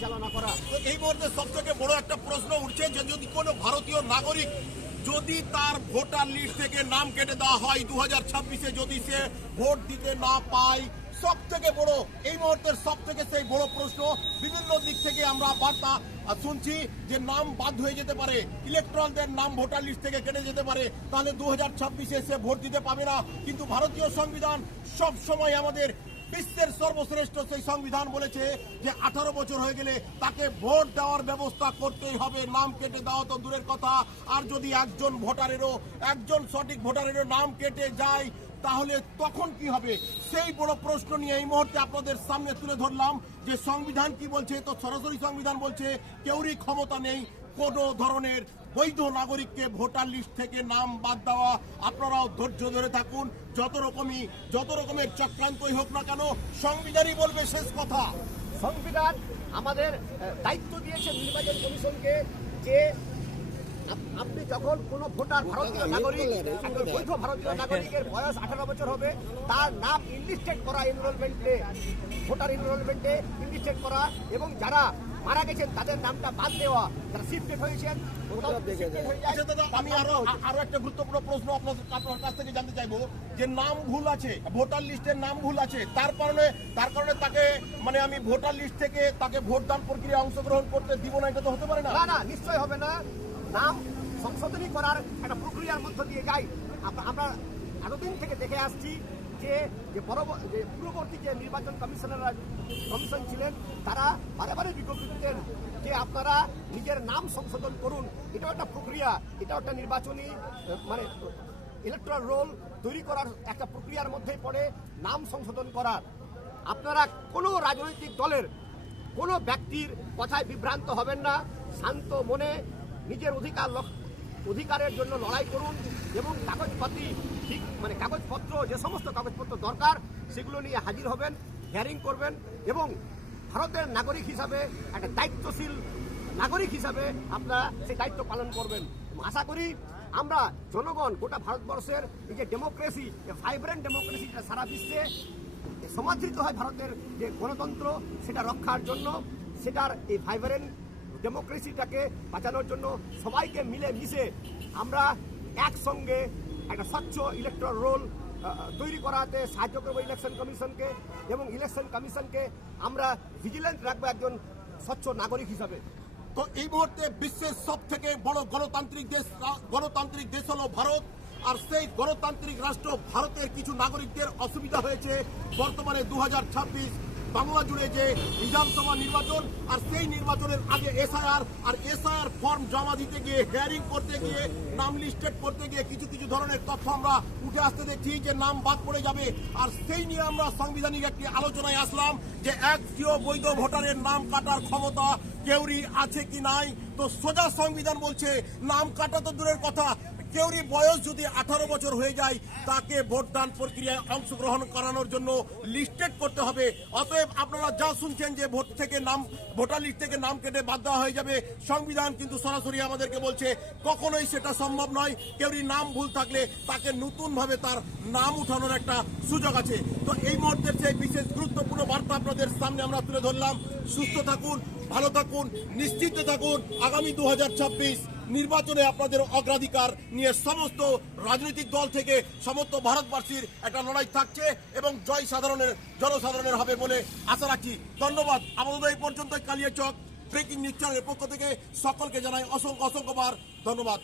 পরিচালনা করা। তো এই মুহূর্তে সবথেকে বড় একটা প্রশ্ন উঠছে যে যদি কোনো ভারতীয় নাগরিক যদি তার ভোটার লিস্ট থেকে নাম কেটে দেওয়া হয় 2026-এ যদি সে ভোট দিতে না পায়, সব থেকে বড় এই মুহূর্তের সব থেকে সেই বড় প্রশ্ন। বিভিন্ন দিক থেকে আমরা বার্তা শুনছি যে নাম বাদ হয়ে যেতে পারে, ইলেকট্রালদের নাম ভোটার লিস্ট থেকে কেটে যেতে পারে, তাহলে 2026-এ সে ভোট দিতে পাবে না। কিন্তু ভারতীয় সংবিধান সব সময় আমাদের বিশ্বের সর্বশ্রেষ্ঠ সেই সংবিধান বলেছে যে 18 বছর হয়ে গেলে তাকে ভোট দেওয়ার ব্যবস্থা করতেই হবে। নাম কেটে দেওয়া তো দূরের কথা, আর যদি একজন সঠিক ভোটারেরও নাম কেটে যায় তাহলে তখন কি হবে, সেই বড় প্রশ্ন নিয়ে এই মুহূর্তে আপনাদের সামনে তুলে ধরলাম যে সংবিধান কি বলছে। তো সরাসরি সংবিধান বলছে কেউরই ক্ষমতা নেই কোনো ধরনের বৈধ নাগরিককে ভোটার লিস্ট থেকে নাম বাদ দেওয়া। আপনারাও ধৈর্য ধরে থাকুন, যত রকমের চক্রান্তই হোক না কেন সংবিধানই বলবে শেষ কথা। সংবিধান আমাদের দায়িত্ব দিয়েছে নির্বাচন কমিশনকে যে আপনি যখন কোনো ভোটার ভারতীয় নাগরিক, একজন বৈধ ভারতীয় নাগরিকের বয়স 18 বছর হবে, তার নাম ইনলিস্টেড করা, ভোটার এনরোলমেন্টে ইনলিস্টেড করা, এবং যারা মারা গেছেন তাদের নামটা বাদ দেওয়া, যারা শিফটেড হয়েছেন। আমি আরো একটা গুরুত্বপূর্ণ প্রশ্ন আপনার কাছ থেকে জানতে চাইবো যে নাম ভুল আছে, ভোটার লিস্টের নাম ভুল আছে, তার কারণে তাকে মানে আমি ভোটার লিস্ট থেকে তাকে ভোটদান প্রক্রিয়ায় অংশগ্রহণ করতে দিব না, এটা তো হতে পারে না। না, নিশ্চয় হবে না। নাম সংশোধনী করার একটা প্রক্রিয়ার মধ্য দিয়ে যাই। আমরা এতদিন থেকে দেখে আসছি যে পূর্ববর্তী যে নির্বাচন কমিশন ছিলেন তারা বারে বিজ্ঞপ্তি দিতেন যে আপনারা নিজের নাম সংশোধন করুন। এটাও একটা প্রক্রিয়া, এটাও একটা নির্বাচনী মানে ইলেকট্রাল রোল তৈরি করার একটা প্রক্রিয়ার মধ্যেই পড়ে নাম সংশোধন করার। আপনারা কোনো রাজনৈতিক দলের কোনো ব্যক্তির কথায় বিভ্রান্ত হবেন না, শান্ত মনে নিজের অধিকারের জন্য লড়াই করুন এবং কাগজপত্র যে সমস্ত কাগজপত্র দরকার সেগুলো নিয়ে হাজির হবেন, হিয়ারিং করবেন এবং ভারতের নাগরিক হিসাবে একটা দায়িত্বশীল নাগরিক হিসাবে আপনারা সেই দায়িত্ব পালন করবেন। আশা করি আমরা জনগণ গোটা ভারতবর্ষের এই যে ডেমোক্রেসি, ভাইব্রেন্ট ডেমোক্রেসি সারা বিশ্বে সমাদৃত হয়, ভারতের যে গণতন্ত্র সেটা রক্ষার জন্য, সেটার এই ভাইব্রেন্ট ডেমোক্রেসিটাকে বাঁচানোর জন্য সবাইকে মিলে মিশে আমরা একসঙ্গে একটা স্বচ্ছ ইলেকট্রাল রোল তৈরি করাতে সাহায্য করবো ইলেকশন কমিশনকে, এবং ইলেকশন কমিশনকে আমরা ভিজিল্যান্ট রাখবো একজন স্বচ্ছ নাগরিক হিসাবে। তো এই মুহূর্তে বিশ্বের সব থেকে বড় গণতান্ত্রিক দেশ হলো ভারত, আর সেই গণতান্ত্রিক রাষ্ট্র ভারতের কিছু নাগরিকদের অসুবিধা হয়েছে বর্তমানে 2026 বাংলা জুড়ে যে বিধানসভা নির্বাচন, আর সেই নির্বাচনের আগে এসআইআর ফর্ম জমা দিতে গিয়ে, হিয়ারিং করতে গিয়ে, নাম লিস্টেড করতে গিয়ে কিছু ধরনের তথ্য আমরা উঠে আসতে দেখছি যে নাম বাদ পড়ে যাবে। আর সেই নিয়ে আমরা সাংবিধানিক একটি আলোচনায় আসলাম যে একটিও বৈধ ভোটারের নাম কাটার ক্ষমতা কেউরই আছে কি নাই। তো সোজা সংবিধান বলছে নাম কাটা তো দূরের কথা, কেউরই বয়স যদি 18 বছর হয়ে যায় তাকে ভোটদান প্রক্রিয়ায় অংশগ্রহণ করানোর জন্য লিস্টেড করতে হবে। অতএব আপনারা যা শুনছেন যে ভোটার লিস্ট থেকে নাম কেটে বাদ দেওয়া হয়ে যাবে, সংবিধান কিন্তু সরাসরি আমাদেরকে বলছে কখনোই সেটা সম্ভব নয়। কেউরই নাম ভুল থাকলে তাকে নতুনভাবে তার নাম উঠানোর একটা সুযোগ আছে। তো এই মুহূর্তের সেই বিশেষ গুরুত্বপূর্ণ বার্তা আপনাদের সামনে আমরা তুলে ধরলাম। সুস্থ থাকুন, ভালো থাকুন, নিশ্চিত থাকুন। আগামী 2026 নির্বাচনে আপনাদের অগ্রাধিকার নিয়ে সমস্ত রাজনৈতিক দল থেকে সমস্ত ভারতবাসীর একটা লড়াই থাকছে এবং জয় জনসাধারণের হবে বলে আশা রাখছি। ধন্যবাদ। আমাদের এই পর্যন্ত কালিয়াচক ব্রেকিং নিউজ চ্যানেলের পক্ষ থেকে সকলকে জানাই অসংখ্যবার ধন্যবাদ।